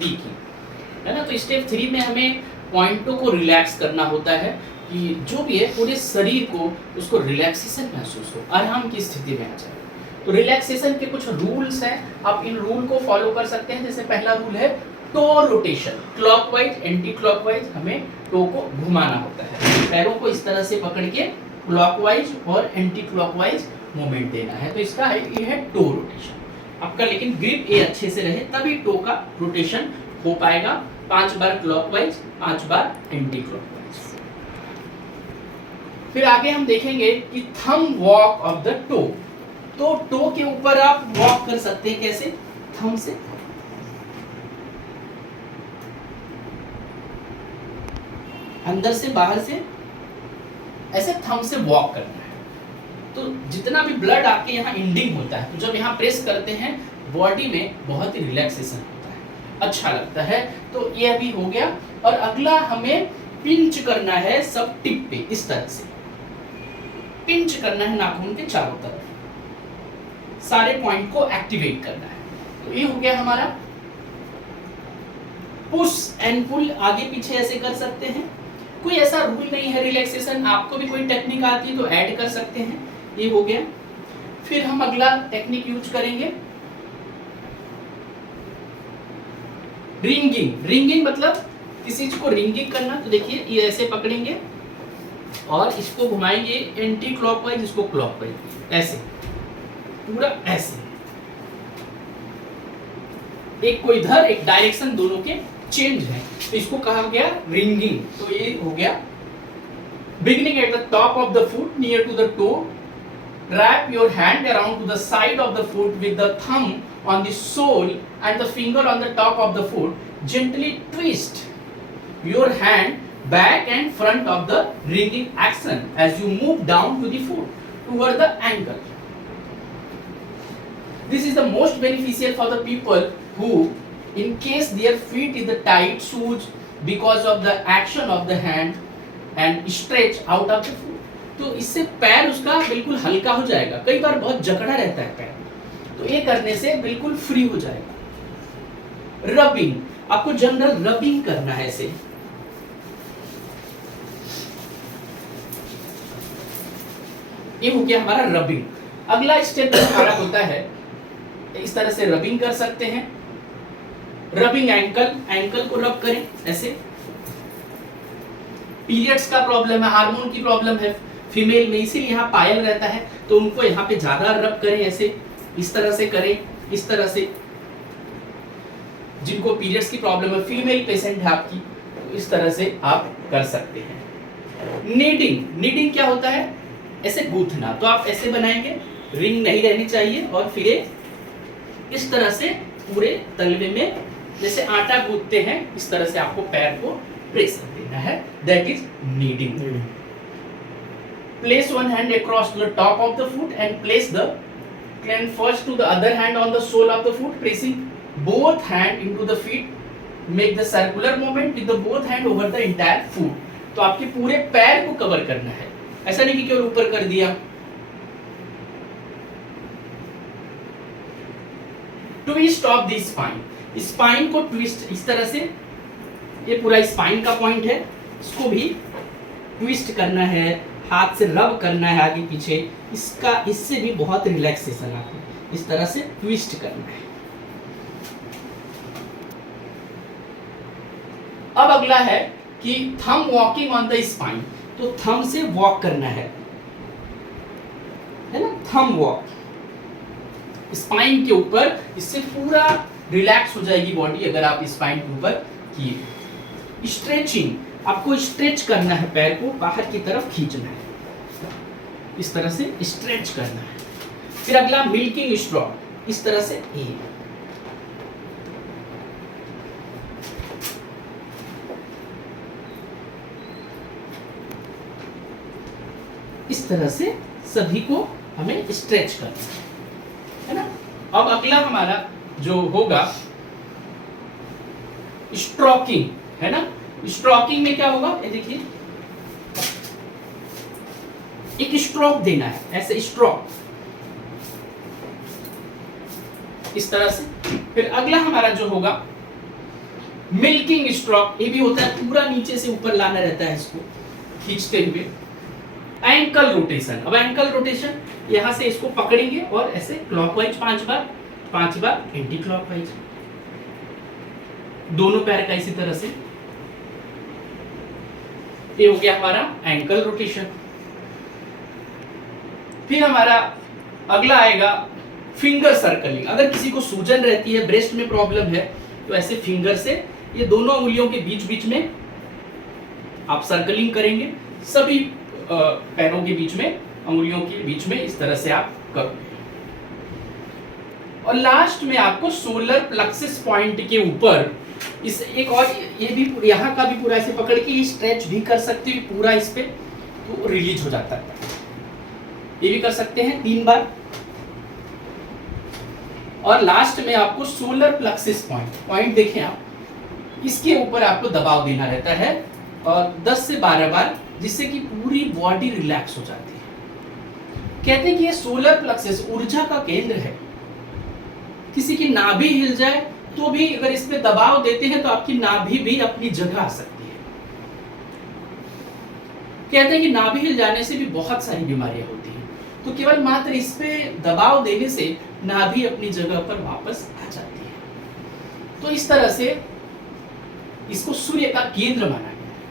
Speaking, है ना। तो स्टेप 3 में हमें पॉइंटों को रिलैक्स करना होता है कि जो भी है पूरे शरीर को उसको रिलैक्सेशन महसूस हो, आराम की स्थिति में आ जाए। तो रिलैक्सेशन के कुछ रूल्स हैं, आप इन रूल को फॉलो कर सकते हैं। जैसे पहला रूल है toe rotation, clockwise anti clockwise हमें टो को घुमाना होता है, पैरों को इस तरह से पकड़ के क्लॉकवाइज और एंटी क्लॉकवाइज मूवमेंट देना है। तो इसका है ये है टो रोटेशन आपका, लेकिन ग्रिप ये अच्छे से रहे तभी टो का रोटेशन हो पाएगा। 5 बार क्लॉकवाइज, 5 बार एंटी क्लॉकवाइज। फिर आगे हम देखेंगे कि thumb walk of the toe. तो टो के ऊपर आप वॉक कर सकते हैं, कैसे? थंब से अंदर से बाहर से ऐसे थंब से वॉक करना है। तो जितना भी ब्लड आपके यहाँ इंडिंग होता है, तो जब यहाँ प्रेस करते हैं बॉडी में बहुत ही रिलैक्सेशन होता है, अच्छा लगता है। तो ये अभी हो गया। और अगला हमें पिंच करना है सब टिप पे, इस तरह से पिंच करना है नाखून के चारों तरफ, सारे पॉइंट को एक्टिवेट करना है। तो ये हो गया हमारा पुश एंड पुल, आगे पीछे ऐसे कर सकते हैं। कोई ऐसा रूल नहीं है रिलैक्सेशन, आपको भी कोई टेक्निक आती है तो ऐड कर सकते हैं। ये हो गया। फिर हम अगला टेक्निक यूज करेंगे रिंगिंग। रिंगिंग मतलब किसी चीज को रिंगिंग करना। तो देखिए ये ऐसे पकड़ेंगे और इसको घुमाएंगे एंटी क्लॉकवाइज, इसको क्लॉकवाइज, ऐसे पूरा ऐसे, एक को इधर एक डायरेक्शन, दोनों के चेंज है, तो इसको कहा गया रिंगिंग। तो ये हो गया। Beginning at the top of the foot near to the toe, wrap your hand around to the side of the foot with the thumb on the sole and the finger on the top of the foot. Gently twist your hand back and front of the ringing action as you move down to the foot toward the ankle. This is the most beneficial for the people who, in case their feet is the tight shoes because of the action of the hand and stretch out of the foot. तो इससे पैर उसका बिल्कुल हल्का हो जाएगा। कई बार बहुत जकड़ा रहता है पैर, तो ये करने से बिल्कुल फ्री हो जाएगा। रबिंग, आपको जनरल रबिंग करना है ऐसे। ये हो गया हमारा रबिंग। अगला स्टेप हमारा होता है इस तरह से रबिंग कर सकते हैं। रबिंग एंकल, एंकल को रब करें ऐसे। पीरियड्स का प्रॉब्लम है, हार्मोन की प्रॉब्लम है फीमेल में, इसीलिए यहाँ पायल रहता है, तो उनको यहाँ पे ज्यादा रब करें ऐसे, इस तरह से करें, इस तरह से। जिनको पीरियड्स की प्रॉब्लम है, फीमेल पेशेंट है आपकी, तो इस तरह से आप कर सकते हैं। नीडिंग, नीडिंग क्या होता है? ऐसे गूंथना। तो आप ऐसे बनाएंगे, रिंग नहीं रहनी चाहिए, और फिर इस तरह से पूरे तलवे में जैसे आटा गूंथते हैं, इस तरह से आपको पैर को प्रेशर देना है। That is kneading. Place one hand across the top of the foot and place the hand first to the other hand on the sole of the foot, pressing both hand into the feet. Make the circular movement with the both hand over the entire foot. तो आपके पूरे पैर को cover करना है, ऐसा नहीं कि केवल ऊपर कर दिया। Twist of the spine, spine को ट्विस्ट इस तरह से, ये पूरा स्पाइन का पॉइंट है, इसको भी ट्विस्ट करना है, हाथ से रब करना है आगे पीछे। इसका इससे भी बहुत रिलैक्सेशन आता है, इस तरह से ट्विस्ट करना है। अब अगला है कि thumb walking on the spine. तो थंब से वॉक करना है ना, थंब वॉक स्पाइन के ऊपर, इससे पूरा रिलैक्स हो जाएगी बॉडी अगर आप स्पाइन के ऊपर किए। स्ट्रेचिंग, आपको स्ट्रेच करना है, पैर को बाहर की तरफ खींचना है, इस तरह से स्ट्रेच करना है। फिर अगला मिल्किंग स्ट्रॉ, इस तरह से इस तरह से सभी को हमें स्ट्रेच करना है ना। अब अगला हमारा जो होगा स्ट्रोकिंग, है ना। स्ट्रोकिंग में क्या होगा, ये देखिए एक स्ट्रोक देना है, ऐसे स्ट्रोक इस तरह से। फिर अगला हमारा जो होगा मिल्किंग स्ट्रोक, ये भी होता है, पूरा नीचे से ऊपर लाना रहता है इसको खींचते हुए। एंकल रोटेशन, अब एंकल रोटेशन यहां से इसको पकड़ेंगे और ऐसे क्लॉकवाइज 5 बार एंटी क्लॉकवाइज, दोनों पैर का इसी तरह से। ये हो गया हमारा एंकल रोटेशन। फिर हमारा अगला आएगा फिंगर सर्कलिंग। अगर किसी को सूजन रहती है, ब्रेस्ट में प्रॉब्लम है, तो ऐसे फिंगर से ये दोनों उंगलियों के बीच में आप सर्कलिंग करेंगे, सभी पैरों के बीच में, उंगलियों के बीच में, इस तरह से आप करोगे। और लास्ट में आपको सोलर प्लेक्सस पॉइंट के ऊपर इस एक और ये भी यहाँ का भी पूरा ऐसे पकड़ के स्ट्रेच भी कर सकते हो पूरा इस पे, तो रिलीज हो जाता है। ये भी कर सकते हैं 3 बार। और लास्ट में आपको सोलर प्लेक्सस पॉइंट देखें आप, इसके ऊपर आपको दबाव देना रहता है और 10 से 12 बार, जिससे कि पूरी बॉडी रिलैक्स हो जाती है। कहते हैं कि ये सोलर प्लेक्सस ऊर्जा का केंद्र है। किसी की नाभि हिल जाए तो भी अगर इस पे दबाव देते हैं तो आपकी नाभि भी अपनी जगह आ सकती है। कहते हैं कि नाभि हिल जाने से भी बहुत सारी बीमारियां होती हैं, तो केवल मात्र इस पे दबाव देने से नाभि अपनी जगह पर वापस आ जाती है। तो इस तरह से इसको सूर्य का केंद्र माना गया है,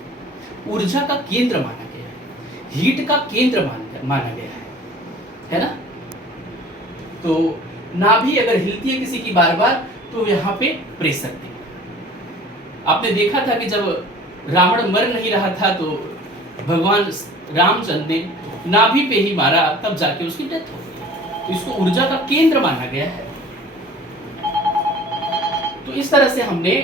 ऊर्जा का केंद्र माना गया है, हीट का केंद्र माना गया है ना। तो नाभि अगर हिलती है किसी की बार बार, तो यहाँ पे प्रेशर देगा। आपने देखा था कि जब रावण मर नहीं रहा था तो भगवान रामचंद्र ने नाभि पे ही मारा, तब जाके उसकी डेथ हो गई। तो इसको ऊर्जा का केंद्र माना गया है। तो इस तरह से हमने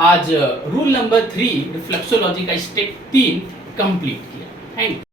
आज रूल नंबर 3 रिफ्लेक्सोलॉजी का स्टेप 3 कंप्लीट किया। Thank you.